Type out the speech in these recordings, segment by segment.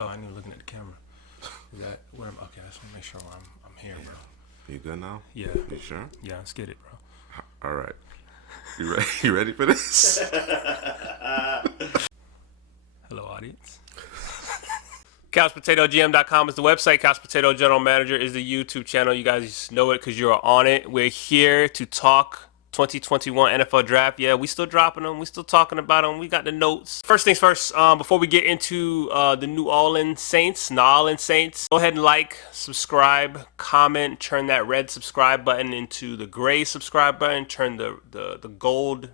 Oh, I knew looking at the camera. Is that where I'm? Okay, I just want to make sure I'm here, bro. You good now? Yeah. You sure? Yeah, let's get it, bro. All right. You ready? You ready for this? Hello, audience. CouchPotatoGM.com is the website. Couch Potato General Manager is the YouTube channel. You guys know it because you're on it. We're here to talk 2021 NFL Draft. Yeah, we still dropping them. We still talking about them. We got the notes. First things first, before we get into the New Orleans Saints, go ahead and like, subscribe, comment, turn that red subscribe button into the gray subscribe button, turn the gold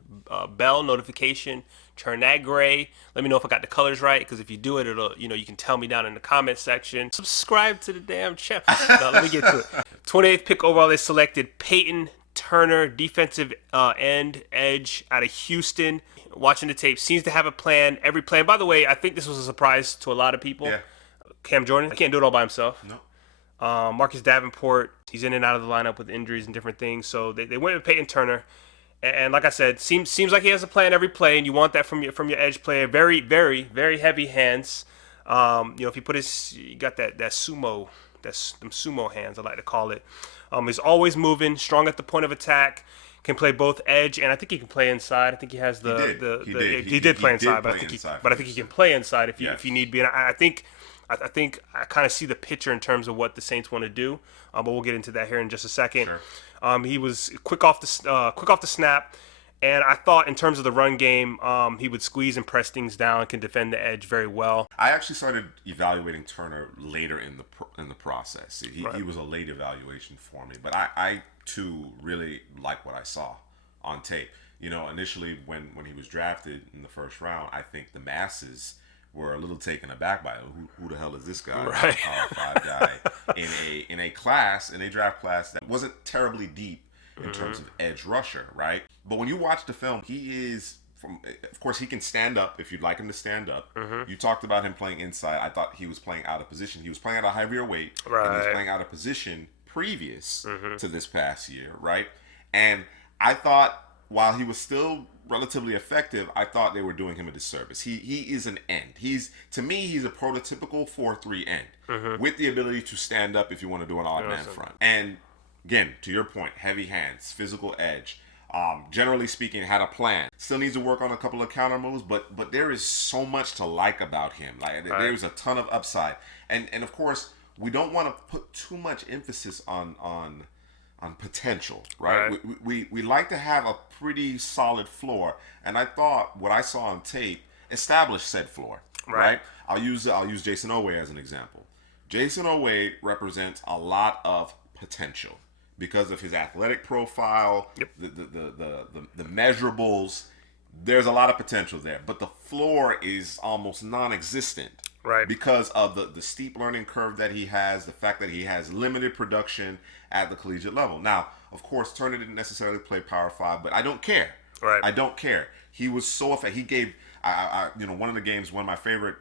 bell notification, turn that gray. Let me know if I got the colors right, because if you do it, it'll, you can tell me down in the comment section. Subscribe to the damn channel. No, let me get to it. 28th pick overall, they selected Payton Turner, defensive end edge out of Houston. Watching the tape, seems to have a plan. Every plan. By the way, I think this was a surprise to a lot of people. Yeah. Cam Jordan, he can't do it all by himself. No. Marcus Davenport, he's in and out of the lineup with injuries and different things. So they went with Payton Turner. And like I said, seems like he has a plan every play, and you want that from your edge player. Very, very, very heavy hands. If you got that sumo, them sumo hands, I like to call it. He's always moving, strong at the point of attack, can play both edge, and I think he can play inside. I think he has he did play inside, but I think he can play inside if you need be. And I think I kind of see the picture in terms of what the Saints want to do, but we'll get into that here in just a second. Sure. He was quick off the snap, and I thought in terms of the run game, he would squeeze and press things down, can defend the edge very well. I actually started evaluating Turner later in the process. Right. He was a late evaluation for me, but I too really like what I saw on tape. Initially when he was drafted in the first round, I think the masses were a little taken aback by it. Who the hell is this guy? Right. Power 5 guy in a draft class that wasn't terribly deep in terms of edge rusher, right? But when you watch the film, he is of course he can stand up if you'd like him to stand up. You talked about him playing inside. I thought he was playing out of position. He was playing at a heavier weight, right, and he was playing out of position previous to this past year, right? And I thought while he was still relatively effective, I thought they were doing him a disservice. He is an end. To me, he's a prototypical 4-3 end with the ability to stand up if you want to do an odd man front. And again, to your point, heavy hands, physical edge. Generally speaking, had a plan. Still needs to work on a couple of counter moves, but there is so much to like about him. Like there's a ton of upside, and of course we don't want to put too much emphasis on potential, right? We like to have a pretty solid floor, and I thought what I saw on tape established said floor, right? I'll use Jason Oweh as an example. Jason Oweh represents a lot of potential because of his athletic profile, the measurables. There's a lot of potential there, but the floor is almost non-existent. Right. Because of the steep learning curve that he has, the fact that he has limited production at the collegiate level. Now, of course, Turner didn't necessarily play Power 5, but I don't care. Right. I don't care. He was so effective. He gave, one of the games, one of my favorite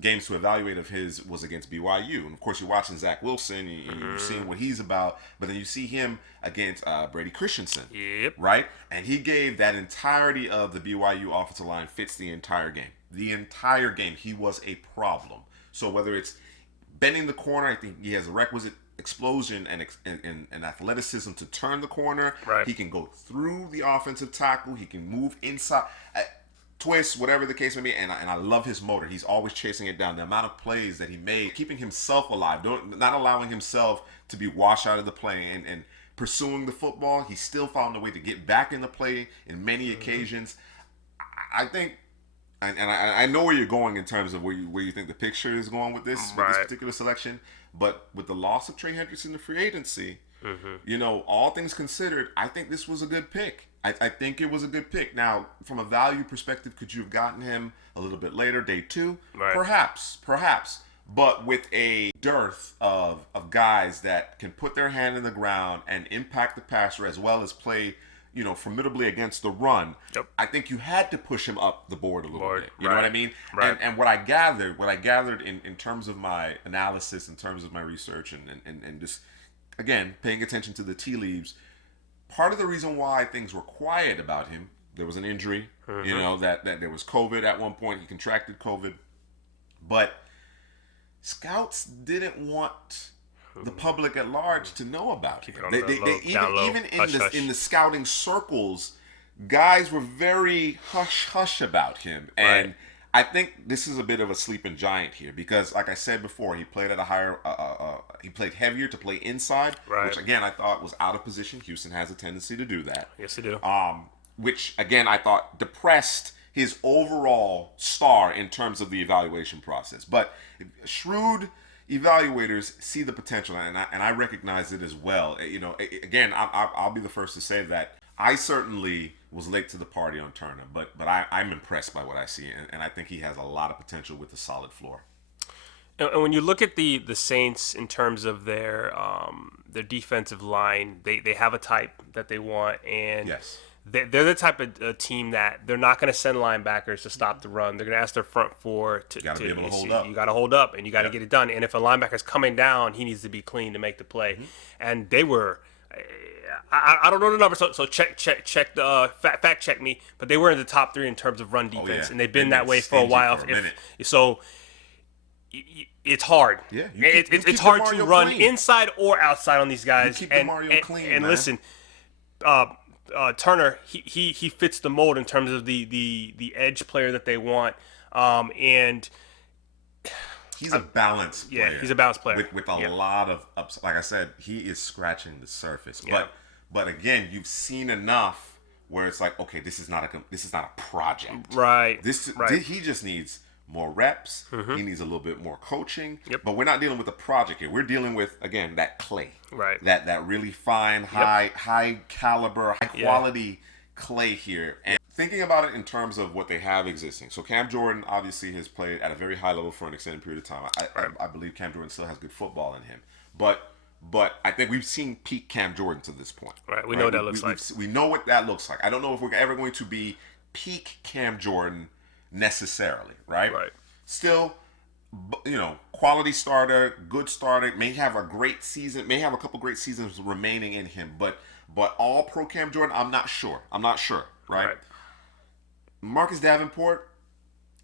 games to evaluate of his was against BYU. And, of course, you're watching Zach Wilson. You're seeing what he's about. But then you see him against Brady Christensen. Yep. Right? And he gave that entirety of the BYU offensive line fits the entire game. The entire game, he was a problem. So whether it's bending the corner, I think he has a requisite explosion and athleticism to turn the corner. Right. He can go through the offensive tackle. He can move inside, twist, whatever the case may be. And I love his motor. He's always chasing it down. The amount of plays that he made, keeping himself alive, not allowing himself to be washed out of the play and pursuing the football. He still found a way to get back in the play in many occasions. I think. And I know where you're going in terms of where you think the picture is going with this particular selection, but with the loss of Trey Hendrickson to free agency, all things considered, I think this was a good pick. I think it was a good pick. Now, from a value perspective, could you have gotten him a little bit later, day 2? Right. Perhaps. But with a dearth of guys that can put their hand in the ground and impact the passer as well as play formidably against the run, I think you had to push him up the board a little bit. You know what I mean? Right. And what I gathered in terms of my analysis, in terms of my research, and just, again, paying attention to the tea leaves, part of the reason why things were quiet about him, there was an injury, that there was COVID at one point. He contracted COVID. But scouts didn't want the public at large to know about him. Keep it on They, the they, low, they down low. even Hush, hush. in the scouting circles, guys were very hush hush about him. And Right. I think this is a bit of a sleeping giant here because, like I said before, he played at a higher, he played heavier to play inside, Right. which again I thought was out of position. Houston has a tendency to do that. Yes, they do. Which again I thought depressed his overall star in terms of the evaluation process. But shrewd evaluators see the potential, and I recognize it as well. You know, again, I'll be the first to say that I certainly was late to the party on Turner, but I'm impressed by what I see, and I think he has a lot of potential with a solid floor. And when you look at the Saints in terms of their defensive line, they have a type that they want, and Yes. they're the type of team that they're not going to send linebackers to stop the run. They're going to ask their front four to Gotta be able to hold up. You got to hold up, and you got to Yep. get it done. And if a linebacker's coming down, he needs to be clean to make the play. And they were. I don't know the numbers, so check the fact check me. But they were in the top 3 in terms of run defense, yeah. and they've been They've that been way for a stingy while. for a minute. So it's hard. Yeah, It's hard to run clean. inside or outside on these guys. keep DeMario clean, and man. listen, Turner, he fits the mold in terms of the edge player that they want, and He's a balanced player. yeah, he's a balanced player with a lot of ups. Like I said, he is scratching the surface. Yeah. But again, you've seen enough where it's like, okay, this is not a project. Right. He just needs more reps. He needs a little bit more coaching. Yep. But we're not dealing with a project here. We're dealing with, again, that clay. Right. That really fine, high caliber, high quality clay here. And thinking about it in terms of what they have existing. So Cam Jordan obviously has played at a very high level for an extended period of time. I believe Cam Jordan still has good football in him. But I think we've seen peak Cam Jordan to this point. Right. We know what that looks like. We know what that looks like. I don't know if we're ever going to be peak Cam Jordan necessarily, right? Right. Still, quality starter, good starter, may have a great season, may have a couple great seasons remaining in him, but all pro Cam Jordan, I'm not sure, right? Marcus Davenport,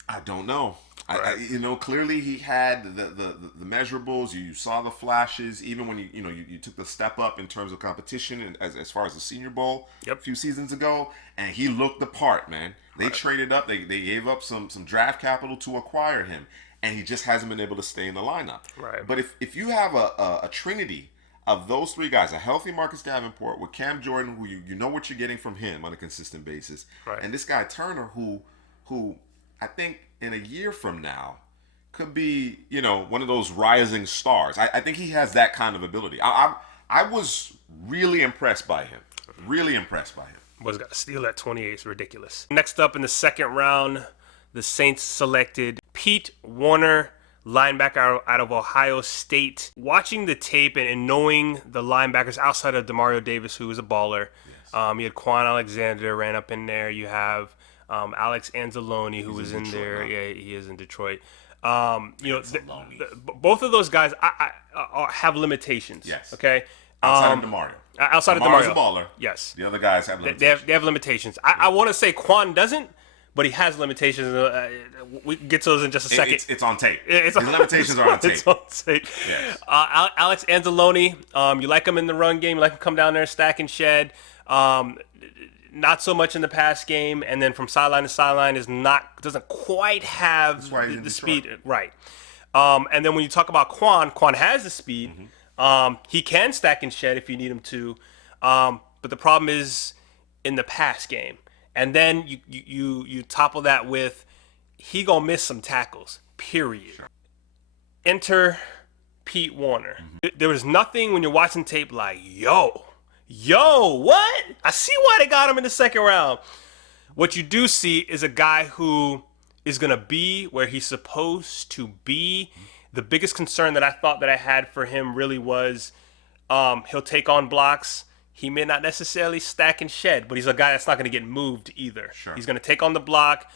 I don't know. Right. Clearly he had the measurables. You saw the flashes, even when you took the step up in terms of competition and as far as the Senior Bowl a few seasons ago, and he looked the part, man. They traded up. They gave up some draft capital to acquire him, and he just hasn't been able to stay in the lineup. Right. But if you have a trinity of those 3 guys, a healthy Marcus Davenport with Cam Jordan, who you know what you're getting from him on a consistent basis, Right. and this guy Turner, who I think in a year from now could be, one of those rising stars. I think he has that kind of ability. I was really impressed by him. Really impressed by him. Was got to steal at 28. It's ridiculous. Next up in the second round, the Saints selected Pete Werner, linebacker out of Ohio State. Watching the tape and knowing the linebackers outside of Demario Davis, who was a baller. Yes. You had Quan Alexander ran up in there. You have Alex Anzalone, who was in Detroit, there. huh? Yeah, he is in Detroit. Both of those guys have limitations. Yes. Okay. Outside of DeMario. Outside of DeMario's DeMario. a baller. Yes. The other guys have limitations. They have limitations. I want to say Quan doesn't, but he has limitations. We can get to those in just a second. It's on tape. His limitations are on tape. It's on tape. Yes. Alex Anzalone, you like him in the run game. You like him come down there, stack and shed. Not so much in the pass game, and then from sideline to sideline doesn't quite have why he's in the Detroit. speed. Right. And then when you talk about Quan has the speed. He can stack and shed if you need him to. But the problem is in the pass game. And then you topple that with he gonna miss some tackles. Period. Sure. Enter Pete Werner. There was nothing when you're watching tape like, yo, what? I see why they got him in the second round. What you do see is a guy who is gonna be where he's supposed to be. The biggest concern that I thought that I had for him really was he'll take on blocks. He may not necessarily stack and shed, but he's a guy that's not going to get moved either. Sure. He's going to take on the block,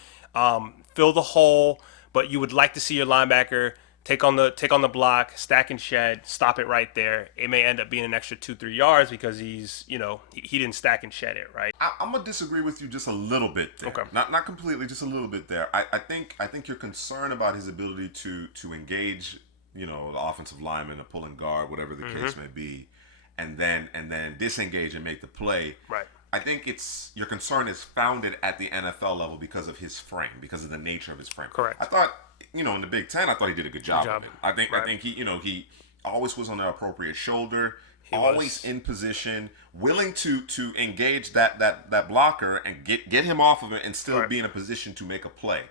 fill the hole, but you would like to see your linebacker take on the block, stack and shed, stop it right there. It may end up being an extra 2-3 yards because he didn't stack and shed it, right? I'm gonna disagree with you just a little bit there. Okay. Not completely, just a little bit there. I think your concern about his ability to engage the offensive lineman, a pulling guard, whatever the case may be, and then disengage and make the play. Right. I think your concern is founded at the NFL level because of his frame, because of the nature of his frame. Correct. I thought, in the Big Ten, I thought he did a good job of it. I think he always was on the appropriate shoulder, always in position, willing to engage that blocker and get him off of it and still be in a position to make a play.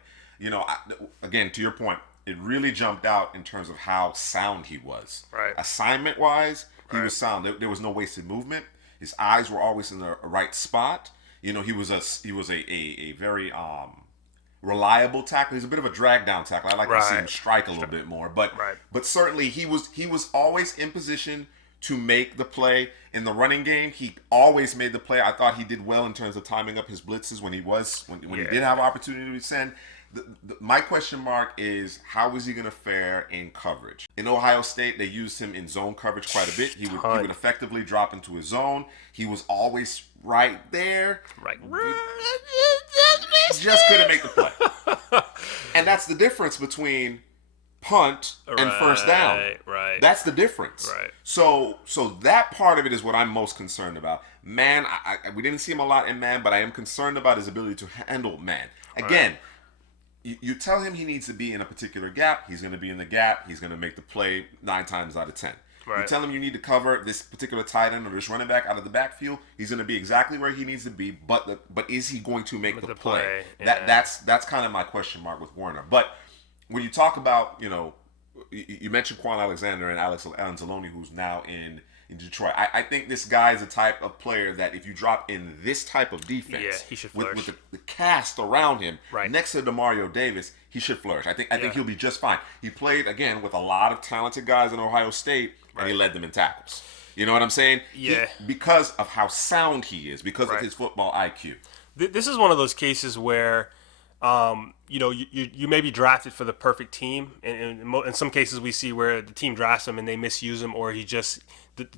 Again, to your point, it really jumped out in terms of how sound he was. Right. Assignment wise, he was sound. There was no wasted movement. His eyes were always in the right spot. He was a very reliable tackle. He's a bit of a drag down tackle. I like to see him strike a little bit more, but certainly he was always in position to make the play. In the running game, he always made the play. I thought he did well in terms of timing up his blitzes when he did have opportunity to send. My question mark is, how is he going to fare in coverage? In Ohio State, they used him in zone coverage quite a bit. He would effectively drop into his zone. He was always right there. Right. Just couldn't make the play. And that's the difference between punt and first down. Right. That's the difference. Right. So that part of it is what I'm most concerned about. Man, we didn't see him a lot in man, but I am concerned about his ability to handle man. Again, you tell him he needs to be in a particular gap, he's going to be in the gap, he's going to make the play 9 times out of 10. Right. You tell him you need to cover this particular tight end or this running back out of the backfield, he's going to be exactly where he needs to be, but is he going to make the play? Yeah. That's kind of my question mark with Werner. But when you talk about, you mentioned Quan Alexander and Alex Anzalone, who's now in Detroit. I think this guy is a type of player that if you drop in this type of defense, he should flourish. with the cast around him, next to DeMario Davis, he should flourish. I think he'll be just fine. He played, again, with a lot of talented guys in Ohio State, and he led them in tackles. You know what I'm saying? Yeah. Because of how sound he is, because of his football IQ. This is one of those cases where you may be drafted for the perfect team, and in some cases we see where the team drafts him and they misuse him, or he just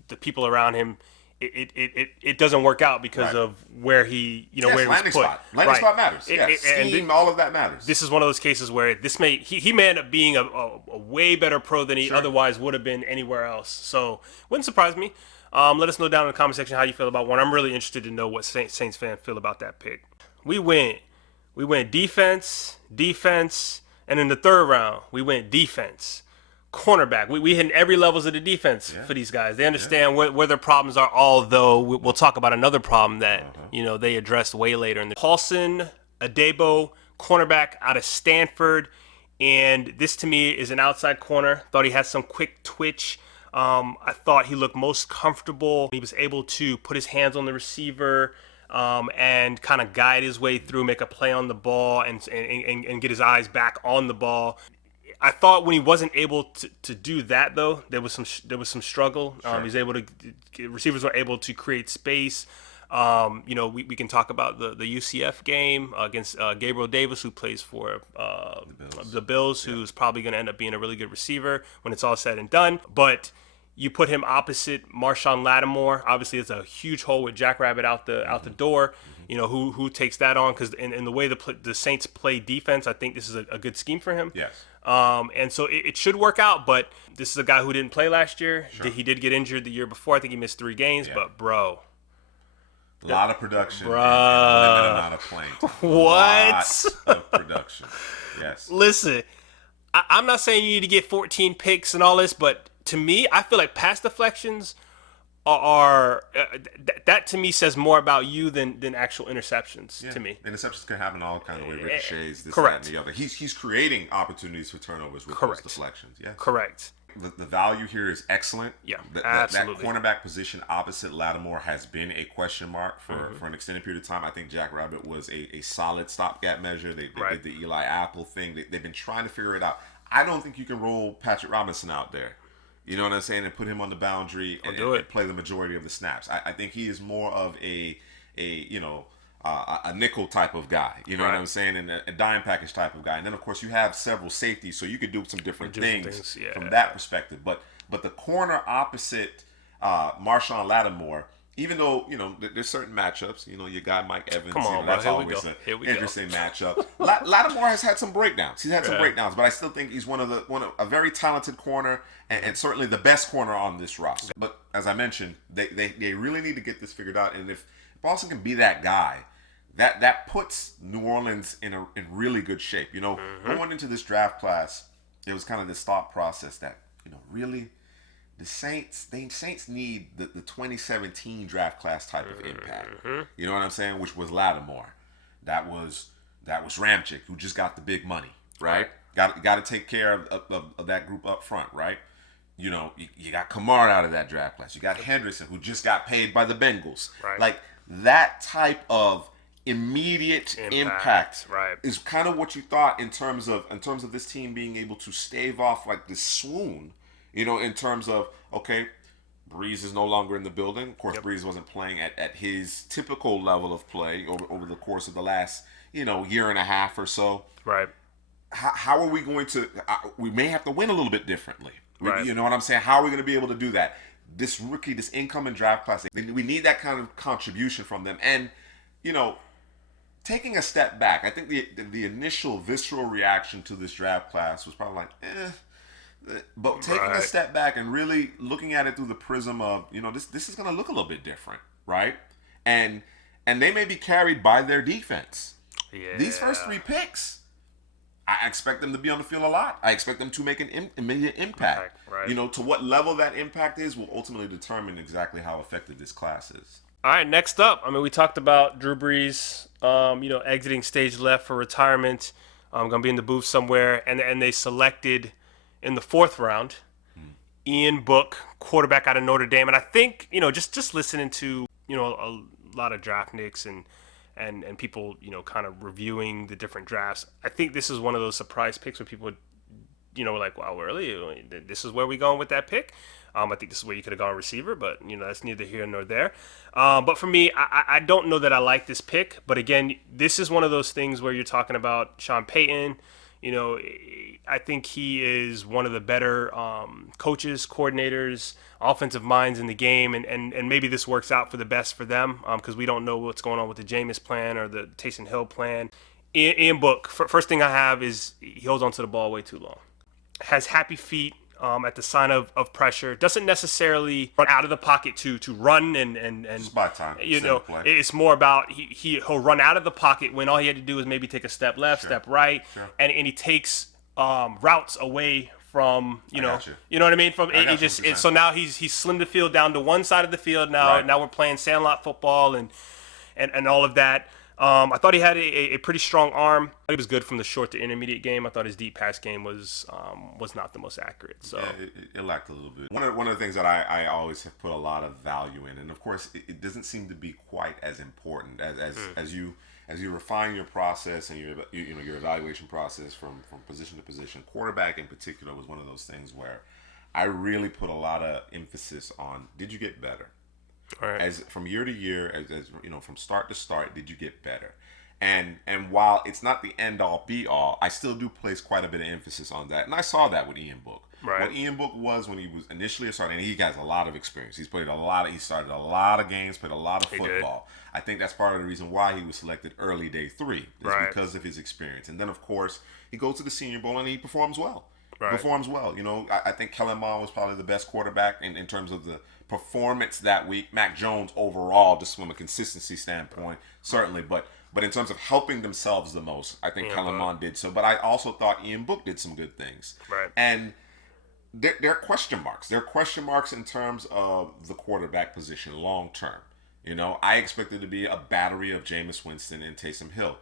the people around him, it doesn't work out because of where he where he was put. Landing spot matters. Scheme, all of that matters. This is one of those cases where he may end up being a way better pro than he otherwise would have been anywhere else. So wouldn't surprise me. Let us know down in the comment section how you feel about one. I'm really interested to know what Saints fans feel about that pick. We went defense, and in the third round, we went defense. Cornerback. We hit every levels of the defense for these guys. They understand where their problems are, although we'll talk about another problem that, they addressed way later. In the Paulson Adebo, cornerback out of Stanford. And this, to me, is an outside corner. Thought he had some quick twitch. I thought he looked most comfortable. He was able to put his hands on the receiver, and kind of guide his way through, make a play on the ball, and get his eyes back on the ball. I thought when he wasn't able to do that, though, there was some struggle. He's able to receivers were able to create space. We can talk about the UCF game against Gabriel Davis, who plays for the Bills, who's probably going to end up being a really good receiver when it's all said and done. But you put him opposite Marshon Lattimore. Obviously, it's a huge hole with Jackrabbit out the door. Who takes that on? Because in the way the Saints play defense, I think this is a good scheme for him. Yes. And so it should work out. But this is a guy who didn't play last year. Sure. He did get injured the year before. I think he missed 3 games. Yeah. But bro, a lot of production and a limited amount of playing time. What? Lots of production. Yes. Listen, I'm not saying you need to get 14 picks and all this, but to me, I feel like pass deflections are that to me says more about you than actual interceptions to me. Interceptions can happen all kind of way, ricochets, this, correct. that, and the other. He's creating opportunities for turnovers with those deflections. Yeah, correct. The value here is excellent. Yeah, That absolutely. cornerback position opposite Lattimore has been a question mark for an extended period of time. I think Jackrabbit was a solid stopgap measure. They did the Eli Apple thing. They've been trying to figure it out. I don't think you can roll Patrick Robinson out there. You know what I'm saying? And put him on the boundary and play the majority of the snaps. I think he is more of a nickel type of guy. You know what I'm saying? And a dime package type of guy. And then, of course, you have several safeties, so you could do some different things from that perspective. But the corner opposite Marshon Lattimore, even though there's certain matchups. Your guy Mike Come Evans. on, bro. That's Here we go. always an Here we go. interesting matchup. Lattimore has had some breakdowns. He's had some Yeah. breakdowns, but I still think he's one of a very talented corner and certainly the best corner on this roster. But as I mentioned, they really need to get this figured out. And if Paulson can be that guy, that puts New Orleans in really good shape. Going into this draft class, it was kind of this thought process that really. The Saints need the 2017 draft class type of impact. You know what I'm saying? Which was Lattimore. That was Ramchick, who just got the big money, right? Got to take care of that group up front, right? You got Kamara out of that draft class. You got Hendrickson, who just got paid by the Bengals. Right. Like that type of immediate impact right. is kind of what you thought in terms of this team being able to stave off like this swoon. In terms of, okay, Brees is no longer in the building. Of course, Brees wasn't playing at his typical level of play over the course of the last, year and a half or so. Right. How are we going to, we may have to win a little bit differently. Right. You know what I'm saying? How are we going to be able to do that? This incoming draft class, we need that kind of contribution from them. And, taking a step back, I think the initial visceral reaction to this draft class was probably like, But taking a step back and really looking at it through the prism of, this is going to look a little bit different, right? And they may be carried by their defense. Yeah. These first 3 picks, I expect them to be on the field a lot. I expect them to make an immediate impact. Right. To what level that impact is will ultimately determine exactly how effective this class is. All right, next up, we talked about Drew Brees, exiting stage left for retirement. Going to be in the booth somewhere. And they selected in the 4th round, Ian Book, quarterback out of Notre Dame. And I think, just listening to, a lot of draftniks and people, kind of reviewing the different drafts, I think this is one of those surprise picks where people, like, wow, really? This is where we going with that pick? I think this is where you could have gone receiver, but, that's neither here nor there. But for me, I don't know that I like this pick. But again, this is one of those things where you're talking about Sean Payton. I think he is one of the better coaches, coordinators, offensive minds in the game, and maybe this works out for the best for them because we don't know what's going on with the Jameis plan or the Taysom Hill plan. Ian Book, first thing I have is he holds onto the ball way too long. Has happy feet at the sign of pressure. Doesn't necessarily run out of the pocket to run and Just by time. It's more about he'll run out of the pocket when all he had to do is maybe take a step left, step right, and he takes routes away from you know what I mean. So now he's slimmed the field down to one side of the field now. Right. Now we're playing sandlot football and all of that. I thought he had a pretty strong arm. He was good from the short to intermediate game. I thought his deep pass game was not the most accurate. So it lacked a little bit. One of the things that I always have put a lot of value in, and of course it doesn't seem to be quite as important as you refine your process and your evaluation process from position to position. Quarterback in particular was one of those things where I really put a lot of emphasis on: did you get better? Right. As from year to year, as from start to start, did you get better? And while it's not the end all be all, I still do place quite a bit of emphasis on that. And I saw that with Ian Book. Right. What Ian Book was when he was initially starting, and he has a lot of experience. He started a lot of games, played a lot of football. I think that's part of the reason why he was selected early day 3, because of his experience. And then of course he goes to the Senior Bowl and he performs well. Right. Performs well. I think Kellen Mond was probably the best quarterback in terms of the performance that week. Mac Jones overall, just from a consistency standpoint, certainly, but in terms of helping themselves the most, I think Kellen Mond did so. But I also thought Ian Book did some good things. Right. And there are question marks. There are question marks in terms of the quarterback position long term. I expected to be a battery of Jameis Winston and Taysom Hill.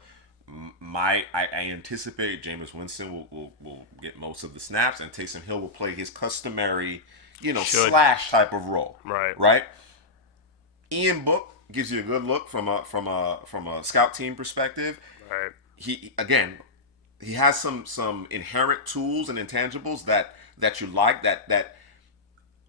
I anticipate Jameis Winston will get most of the snaps, and Taysom Hill will play his customary, slash type of role. Right. Ian Book gives you a good look from a scout team perspective. Right. He has some inherent tools and intangibles that you like that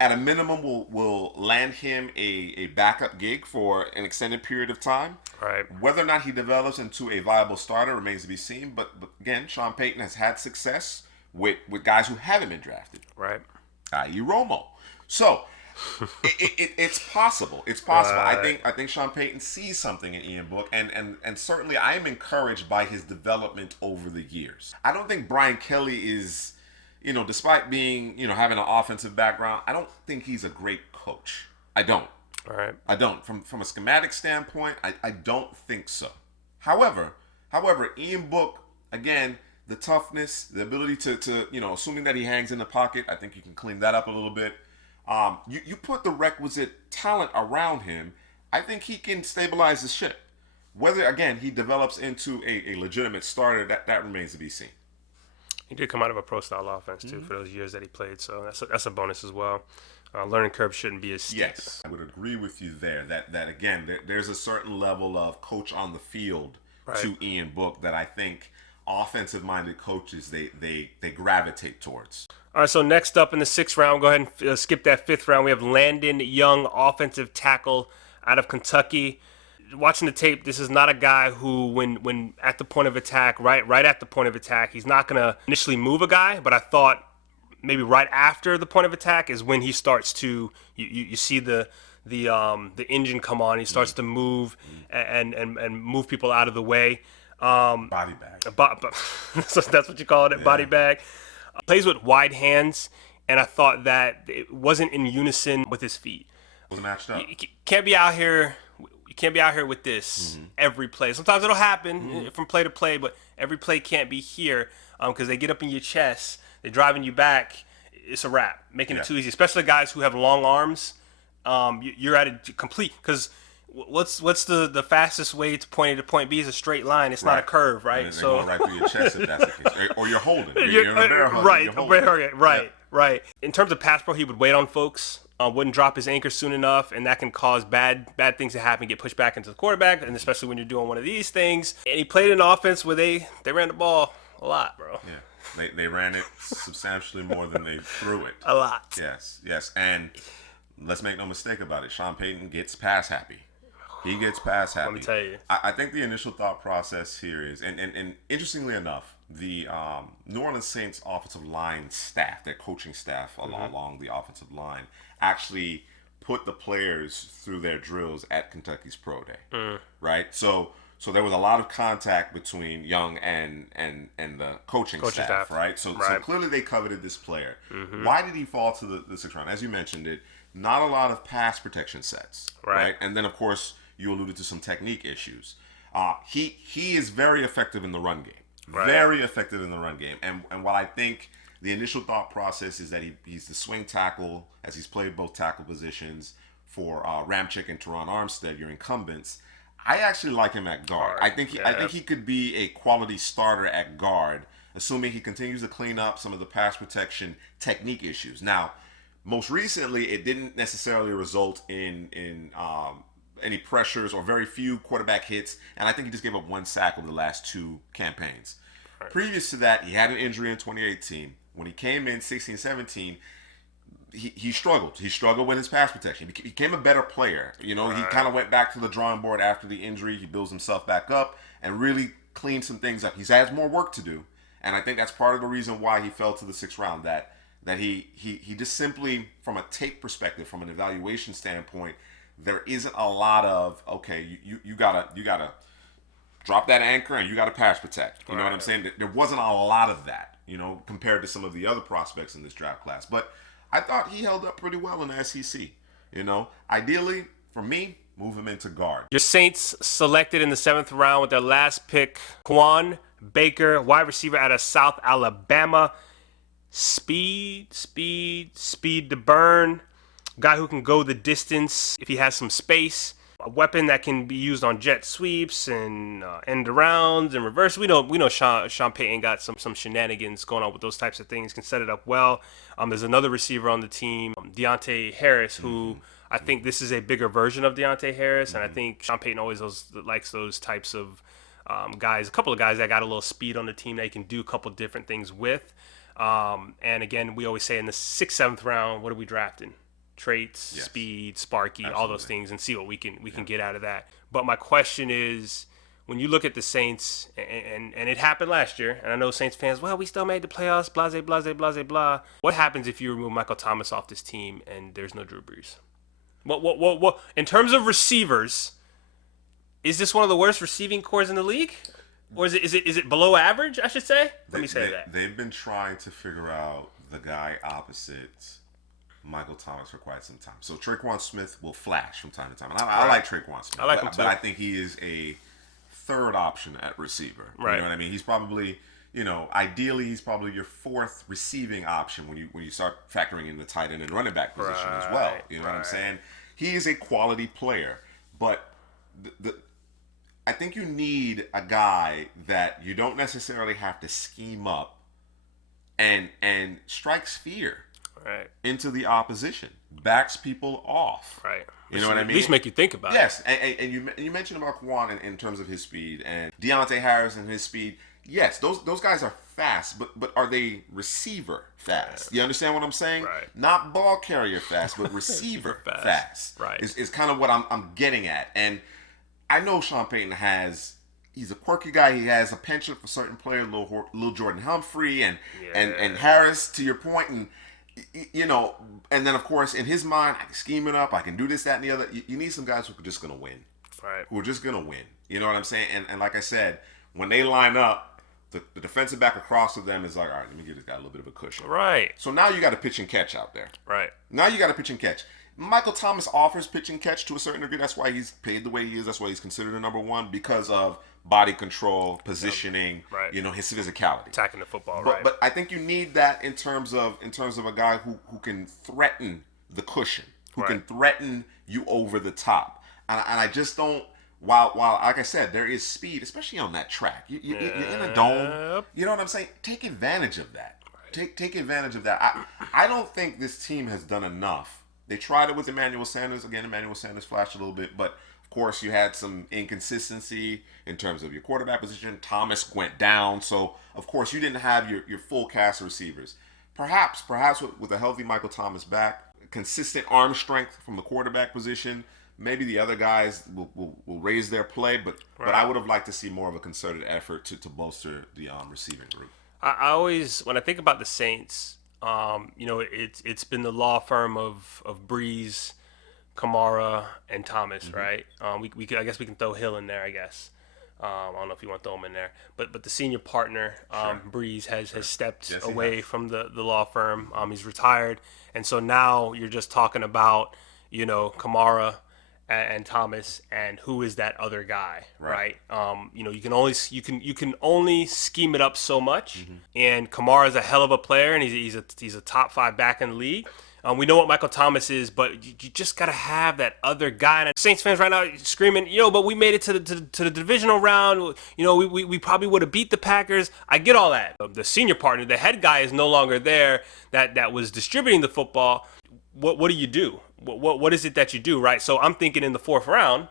at a minimum will land him a backup gig for an extended period of time. Right. Whether or not he develops into a viable starter remains to be seen. But again, Sean Payton has had success with guys who haven't been drafted. Right. I.e. Romo. So It's possible. It's possible. Right. I think Sean Payton sees something in Ian Book, and certainly I am encouraged by his development over the years. I don't think Brian Kelly is, despite being, having an offensive background, I don't think he's a great coach. I don't. All right. I don't. From a schematic standpoint, I don't think so. However, Ian Book, again, the toughness, the ability to assuming that he hangs in the pocket, I think you can clean that up a little bit. You put the requisite talent around him, I think he can stabilize the ship. Whether, again, he develops into a legitimate starter, that remains to be seen. He did come out of a pro-style offense, too, for those years that he played, so that's a bonus as well. Learning curve shouldn't be as steep. Yes, I would agree with you there. That again, there's a certain level of coach on the field to Ian Book that I think offensive-minded coaches they gravitate towards. All right, so next up in the 6th round, go ahead and skip that 5th round. We have Landon Young, offensive tackle out of Kentucky. Watching the tape, this is not a guy who, when at the point of attack, right at the point of attack, he's not going to initially move a guy, but I thought maybe right after the point of attack is when he starts to, you see the engine come on. He starts to move and move people out of the way. Body bag. So that's what you call it, body bag. Plays with wide hands, and I thought that it wasn't in unison with his feet. Wasn't matched up. You can't be out here. You can't be out here with this every play. Sometimes it'll happen from play to play, but every play can't be here because they get up in your chest. They're driving you back. It's a wrap, making it too easy. Especially guys who have long arms. You're at a complete because. What's the fastest way to point A to point B is a straight line. It's not a curve, right? They're going right through your chest if that's the case. Or you're holding. You're in a bear hug. Right, You're holding. Right. In terms of pass pro, he would wait on folks, wouldn't drop his anchor soon enough, and that can cause bad things to happen, get pushed back into the quarterback, and especially when you're doing one of these things. And he played an offense where they ran the ball a lot, bro. Yeah, they ran it substantially more than they threw it. A lot. Yes. And let's make no mistake about it. Sean Payton gets pass happy. He gets pass happy. Let me tell you. I think the initial thought process here is, and interestingly enough, the New Orleans Saints offensive line staff, their coaching staff along the offensive line, actually put the players through their drills at Kentucky's Pro Day, right? So there was a lot of contact between Young and the coaching staff, right? So clearly they coveted this player. Why did he fall to the 6th round? As you mentioned it, not a lot of pass protection sets, right? And then, of course, you alluded to some technique issues. He is very effective in the run game. Very effective in the run game. And while I think the initial thought process is that he's the swing tackle, as he's played both tackle positions for Ramchick and Teron Armstead, your incumbents, I actually like him at guard. I think he could be a quality starter at guard, assuming he continues to clean up some of the pass protection technique issues. Now, most recently, it didn't necessarily result in any pressures or very few quarterback hits, and I think he just gave up 1 sack over the last 2 campaigns. Previous to that, he had an injury in 2018. When he came in 16-17, he struggled. He struggled with his pass protection. He became a better player. He kind of went back to the drawing board after the injury. He builds himself back up and really cleaned some things up. He has more work to do, and I think that's part of the reason why he fell to the 6th round. That he just simply, from a tape perspective, from an evaluation standpoint, there isn't a lot of, okay, you gotta drop that anchor and you gotta pass protect. You know what I'm saying? There wasn't a lot of that, compared to some of the other prospects in this draft class. But I thought he held up pretty well in the SEC. Ideally, for me, move him into guard. Your Saints selected in the 7th round with their last pick, Kawaan Baker, wide receiver out of South Alabama. Speed to burn. Guy who can go the distance if he has some space. A weapon that can be used on jet sweeps and end arounds and reverse. We know Sean Payton got some shenanigans going on with those types of things. Can set it up well. There's another receiver on the team, Deontay Harris, who I think this is a bigger version of Deontay Harris, and I think Sean Payton always likes those types of guys. A couple of guys that got a little speed on the team that he can do a couple different things with. And again, we always say in the 6th, 7th round, what are we drafting? Traits, speed, sparky, all those things, and see what we can get out of that. But my question is, when you look at the Saints, and it happened last year, and I know Saints fans, well, we still made the playoffs, blase, blase, blase, blah. What happens if you remove Michael Thomas off this team and there's no Drew Brees? What? In terms of receivers, is this one of the worst receiving cores in the league? Or is it below average, I should say? Let me say that. They've been trying to figure out the guy opposite Michael Thomas for quite some time. So Tre'Quan Smith will flash from time to time. And I like Tre'Quan Smith. I like him too. But I think he is a third option at receiver. Right. You know what I mean? He's probably, ideally he's probably your fourth receiving option when you start factoring in the tight end and running back position as well. You know what I'm saying? He is a quality player, but I think you need a guy that you don't necessarily have to scheme up and strikes fear into the opposition, backs people off. Right. You know what I mean? At least make you think about it. Yes, and you mentioned about Kawaan in terms of his speed and Deontay Harris and his speed. Yes, those guys are fast, but are they receiver fast? You understand what I'm saying? Right. Not ball carrier fast, but receiver fast. Right. Is kind of what I'm getting at. And I know Sean Payton he's a quirky guy. He has a penchant for certain players, little Jordan Humphrey and Harris, to your point, and and then of course in his mind, I can scheme it up, I can do this, that, and the other. You need some guys who are just gonna win. Right. Who are just gonna win. You know what I'm saying? And like I said, when they line up, the defensive back across of them is like, all right, let me give this guy a little bit of a cushion. Right. So now you got to pitch and catch out there. Right. Now you got to pitch and catch. Michael Thomas offers pitch and catch to a certain degree. That's why he's paid the way he is. That's why he's considered a number one, because of body control, positioning, his physicality, attacking the football. But I think you need that in terms of a guy who can threaten the cushion, who can threaten you over the top. And I just don't. While like I said, there is speed, especially on that track. You're in a dome. You know what I'm saying? Take advantage of that. Take advantage of that. I don't think this team has done enough. They tried it with Emmanuel Sanders. Again, Emmanuel Sanders flashed a little bit, but of course you had some inconsistency in terms of your quarterback position. Thomas went down, so of course you didn't have your full cast of receivers. Perhaps with a healthy Michael Thomas back, consistent arm strength from the quarterback position, maybe the other guys will raise their play, but I would have liked to see more of a concerted effort to bolster the receiving group. I always, when I think about the Saints, it's been the law firm of Brees, Kamara, and Thomas, right? We could, I guess we can throw Hill in there, I guess. I don't know if you want to throw him in there, but the senior partner, Brees, has stepped away from the law firm. He's retired, and so now you're just talking about Kamara and Thomas, and who is that other guy, right? You can only scheme it up so much, and Kamara is a hell of a player, and he's a top 5 back in the league. We know what Michael Thomas is, but you just gotta have that other guy. And Saints fans right now screaming, but we made it to the divisional round. We probably would have beat the Packers. I get all that. The senior partner, the head guy, is no longer there. That was distributing the football. What do you do? What is it that you do, right? So I'm thinking in the 4th round,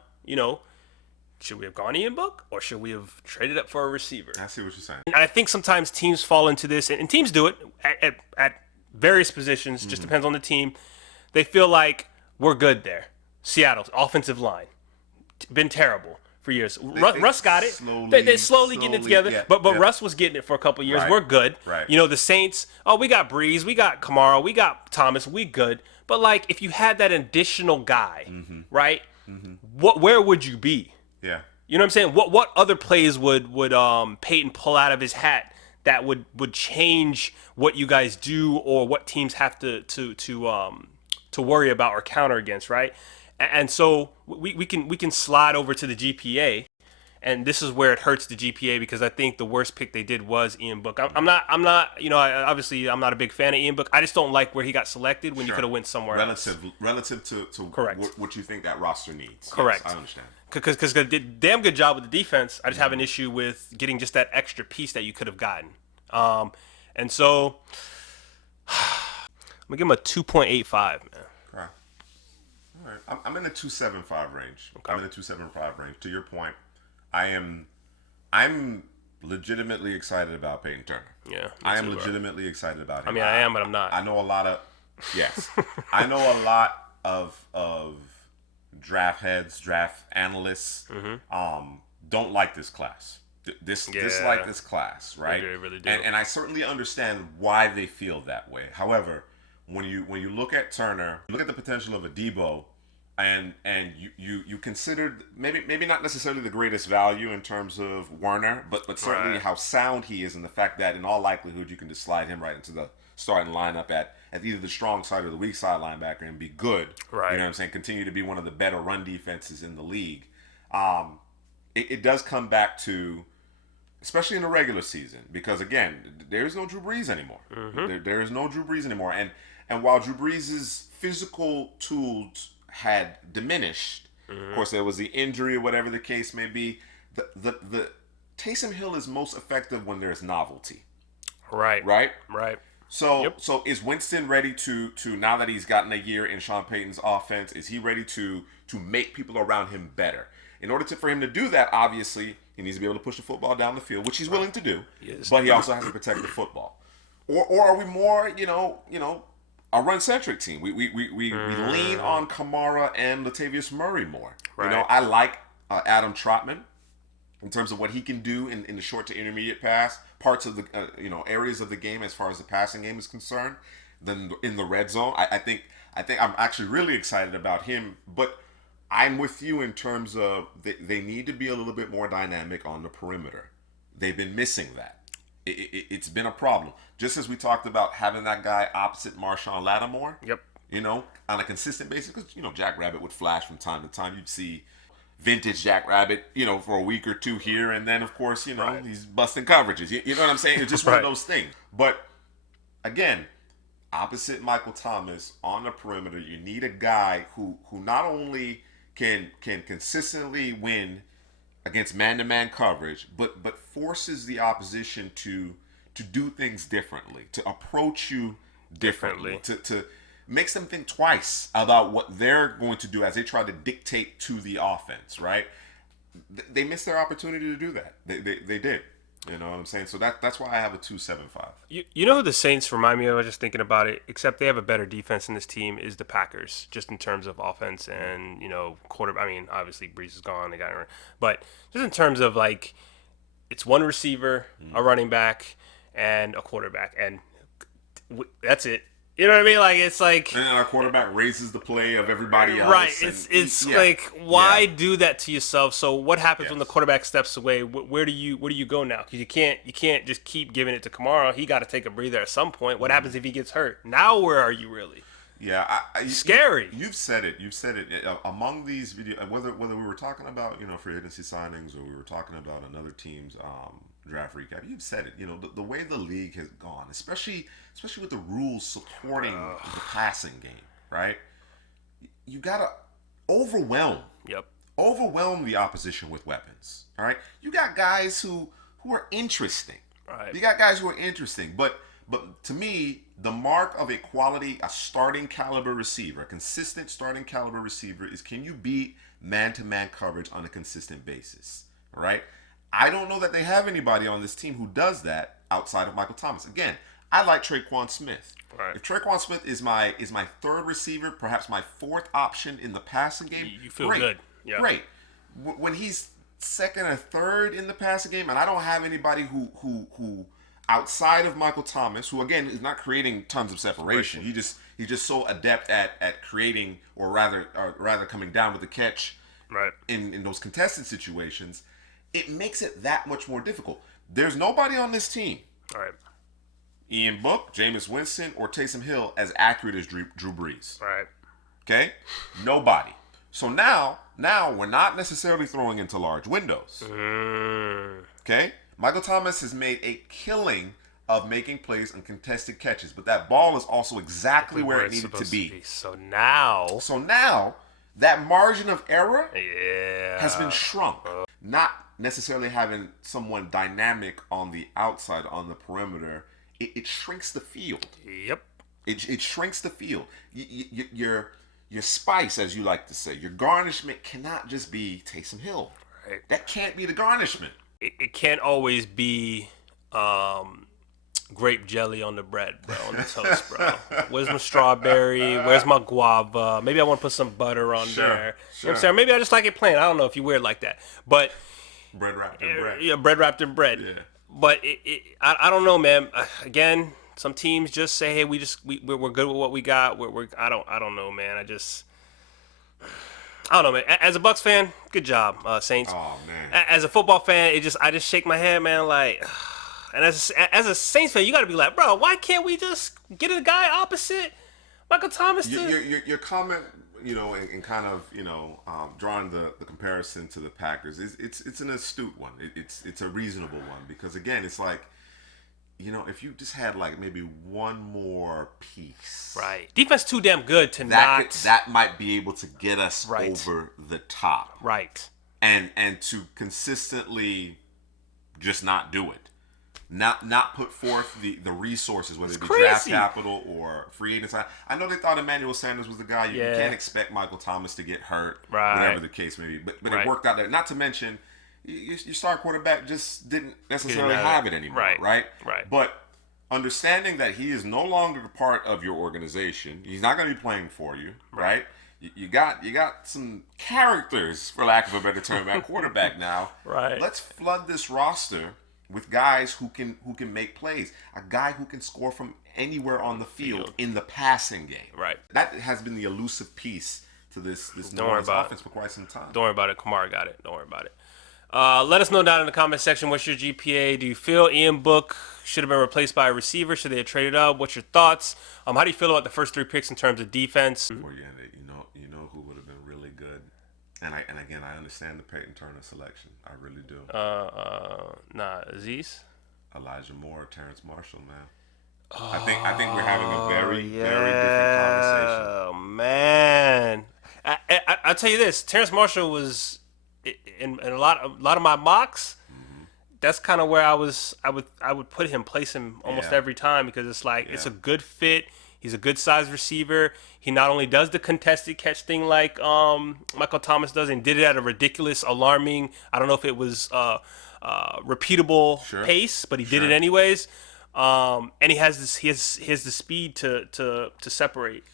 should we have gone Ian Book, or should we have traded up for a receiver? I see what you're saying. And I think sometimes teams fall into this, and teams do it at various positions, just depends on the team. They feel like we're good there. Seattle's offensive line, been terrible for years. Russ got it. They're slowly getting it together. But Russ was getting it for a couple of years. We're good. Right. The Saints, we got Brees, we got Kamara, we got Thomas, we good. But if you had that additional guy, right? Where would you be? Yeah. You know what I'm saying? What other plays would Payton pull out of his hat that would change what you guys do, or what teams have to worry about or counter against, right? And so we can slide over to the GPA, and this is where it hurts the GPA, because I think the worst pick they did was Ian Book. I'm not obviously I'm not a big fan of Ian Book. I just don't like where he got selected when you could have went somewhere else. Relative to Correct. What you think that roster needs. Correct. Yes, I understand. Because they did a damn good job with the defense. I just have an issue with getting just that extra piece that you could have gotten. And so I'm gonna give him a 2.85, man. Okay. All right. I'm in the 2.75 range. Okay. I'm in the 2.75 range. To your point, I'm legitimately excited about Payton Turner. Yeah. I am legitimately excited about him. I mean, I am, but I'm not. I know a lot of I know a lot of draft heads, draft analysts, don't like this class. Dislike this class, right? They really do. And I certainly understand why they feel that way. However, when you look at Turner, look at the potential of Adebo, and you considered maybe not necessarily the greatest value in terms of Werner, but certainly how sound he is, and the fact that in all likelihood you can just slide him right into the starting lineup at either the strong side or the weak side linebacker and be good. Right. You know what I'm saying? Continue to be one of the better run defenses in the league. It does come back to, especially in the regular season, because again, there is no Drew Brees anymore. There is no Drew Brees anymore, and while Drew Brees' physical tools had diminished, of course there was the injury or whatever the case may be. The Taysom Hill is most effective when there's novelty. Right. So is Winston ready to now that he's gotten a year in Sean Payton's offense? Is he ready to make people around him better? In order for him to do that, obviously, he needs to be able to push the football down the field, which he's willing to do. Yes. But he also has to protect the football. Or are we more, a run-centric team? We lean on Kamara and Latavius Murray more. Right. I like Adam Trotman in terms of what he can do in the short to intermediate pass, parts of the areas of the game as far as the passing game is concerned. Then in the red zone, I think I'm actually really excited about him, but I'm with you in terms of they need to be a little bit more dynamic on the perimeter. They've been missing that. It's been a problem. Just as we talked about having that guy opposite Marshon Lattimore. Yep. On a consistent basis, because Jack Rabbit would flash from time to time. You'd see vintage Jack Rabbit, for a week or two here, and then of course, he's busting coverages. You know what I'm saying? It's just one of those things. But again, opposite Michael Thomas on the perimeter, you need a guy who not only can consistently win against man-to-man coverage, but forces the opposition to do things differently, to approach you differently, to makes them think twice about what they're going to do as they try to dictate to the offense, right? They missed their opportunity to do that. They did. You know what I'm saying? So that's why I have a 2.75. You know who the Saints remind me of? I was just thinking about it. Except they have a better defense in this team is the Packers, just in terms of offense and quarterback. I mean, obviously Brees is gone. They got him, but just in terms of it's one receiver, a running back, and a quarterback, and that's it. You know what I mean? It's like, and then our quarterback raises the play of everybody else. Right. It's why do that to yourself? So what happens when the quarterback steps away? Where do you go now? Because you can't just keep giving it to Kamara. He got to take a breather at some point. What happens if he gets hurt? Now where are you really? Yeah, scary. You've said it. Among these videos, whether we were talking about free agency signings or we were talking about another team's draft recap, you've said it. The way the league has gone, especially with the rules supporting the passing game, right? You gotta overwhelm the opposition with weapons. All right, you got guys who are interesting. Right. You got guys who are interesting, but to me, the mark of a starting caliber receiver, a consistent starting caliber receiver, is can you beat man-to-man coverage on a consistent basis? All right. I don't know that they have anybody on this team who does that outside of Michael Thomas. Again, I like Traquan Smith. Right. If Traquan Smith is my third receiver, perhaps my fourth option in the passing game, you feel great. good. Yeah. Great. When he's second or third in the passing game, and I don't have anybody who outside of Michael Thomas, who again is not creating tons of separation. He's just so adept at creating, or rather coming down with the catch. Right. In those contested situations, it makes it that much more difficult. There's nobody on this team. All right. Ian Book, Jameis Winston, or Taysom Hill as accurate as Drew Brees. All right. Okay? Nobody. So now we're not necessarily throwing into large windows. Okay? Michael Thomas has made a killing of making plays and contested catches, but that ball is also exactly where it needed to be. So now that margin of error has been shrunk. Not necessarily having someone dynamic on the outside, on the perimeter, it shrinks the field. Yep. It shrinks the field. Your spice, as you like to say, your garnishment cannot just be Taysom Hill. Right. That can't be the garnishment. It can't always be grape jelly on the bread, bro, on the toast, bro. Where's my strawberry? Where's my guava? Maybe I want to put some butter on there. You know what I'm saying? Maybe I just like it plain. I don't know if you're weird like that. But Bread wrapped in bread. Yeah, bread wrapped in bread. Yeah. But I don't know, man. Again, some teams just say, hey, we're good with what we got. I don't know, man. I don't know, man. As a Bucks fan, good job, Saints. Oh man. As a football fan, I just shake my head, man. Like, and as a Saints fan, you got to be like, bro, why can't we just get a guy opposite Michael Thomas? Your comment, and kind of, drawing the comparison to the Packers, it's an astute one. It's a reasonable one because again, it's like, if you just had like maybe one more piece, right? Defense too damn good to that might be able to get us right. over the top, right? And to consistently just not do it. Not put forth the resources, whether it be draft capital or free agents. I know they thought Emmanuel Sanders was the guy. You can't expect Michael Thomas to get hurt, whatever the case may be. But it worked out there. Not to mention, your star quarterback just didn't necessarily have it anymore, right? But understanding that he is no longer part of your organization, he's not going to be playing for you, right? You got some characters, for lack of a better term, at quarterback now. Right. Let's flood this roster with guys who can make plays. A guy who can score from anywhere on the field in the passing game. Right. That has been the elusive piece to this New Orleans offense for quite some time. Don't worry about it. Kamara got it. Don't worry about it. Let us know down in the comment section, what's your GPA? Do you feel Ian Book should have been replaced by a receiver? Should they have traded up? What's your thoughts? How do you feel about the first 3 picks in terms of defense? Before you end it, you know who would have been really good? And again, I understand the Payton Turner selection. I really do. Aziz? Elijah Moore, Terrence Marshall, man. I think we're having a very different conversation. Oh man, I'll tell you this: Terrence Marshall was in a lot of my mocks. Mm-hmm. That's kind of where I would place him almost every time because it's like it's a good fit. He's a good sized receiver. He not only does the contested catch thing like Michael Thomas does, and did it at a ridiculous, alarming. I don't know if it was repeatable pace, but he did it anyways. And he has the speed to separate.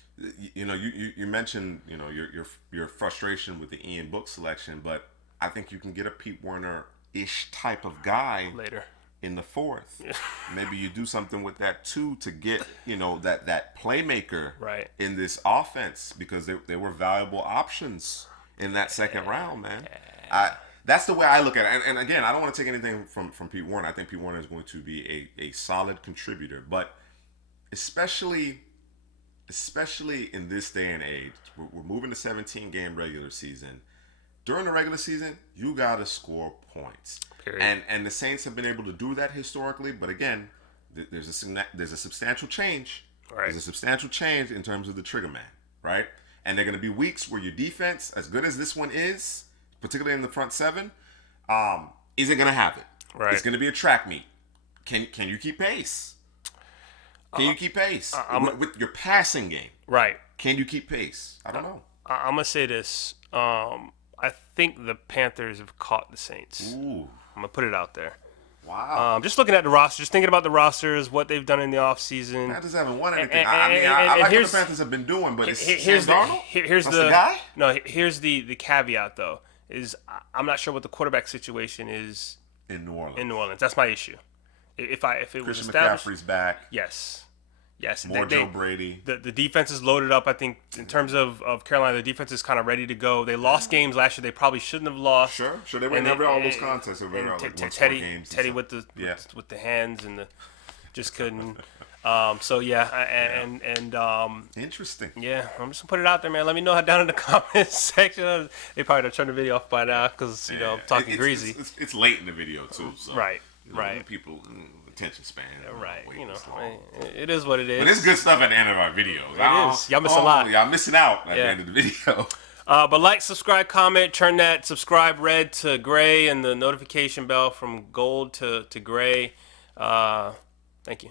You mentioned your frustration with the Ian Book selection, but I think you can get a Pete Werner-ish type of guy later in the 4th. Yeah. Maybe you do something with that too to get that playmaker in this offense because they were valuable options in that second round, man. That's the way I look at it. And again, I don't want to take anything from Pete Werner. I think Pete Werner is going to be a solid contributor, but especially in this day and age, we're moving to 17-game regular season. During the regular season, you got to score points. Period. And the Saints have been able to do that historically, but again, there's a substantial change. Right. There's a substantial change in terms of the trigger man, right? And there are going to be weeks where your defense, as good as this one is, particularly in the front 7, isn't going to have it. Right. It's going to be a track meet. Can you keep pace? Can you keep pace with your passing game? Right. Can you keep pace? I don't know. I'm gonna say this. I think the Panthers have caught the Saints. Ooh. I'm gonna put it out there. Wow. Just looking at the roster, just thinking about the rosters, what they've done in the offseason. Panthers haven't won anything. I like what the Panthers have been doing, but here's the guy. No, here's the caveat though. Is I'm not sure what the quarterback situation is in New Orleans. That's my issue. If it was established, McCaffrey's back. Yes. More Joe Brady. The defense is loaded up. I think in terms of Carolina, the defense is kind of ready to go. They lost games last year they probably shouldn't have lost. Sure. They were never all those contests. Teddy with the hands and just couldn't. Interesting. Yeah, I'm just gonna put it out there, man. Let me know down in the comments section. They probably don't turn the video off by now because I'm talking greasy. It's late in the video too. So, right. People attention span. Right. It is what it is. But it's good stuff at the end of our videos. It is. Y'all miss a lot. Y'all missing out at the end of the video. But like, subscribe, comment, turn that subscribe red to gray and the notification bell from gold to gray. Thank you.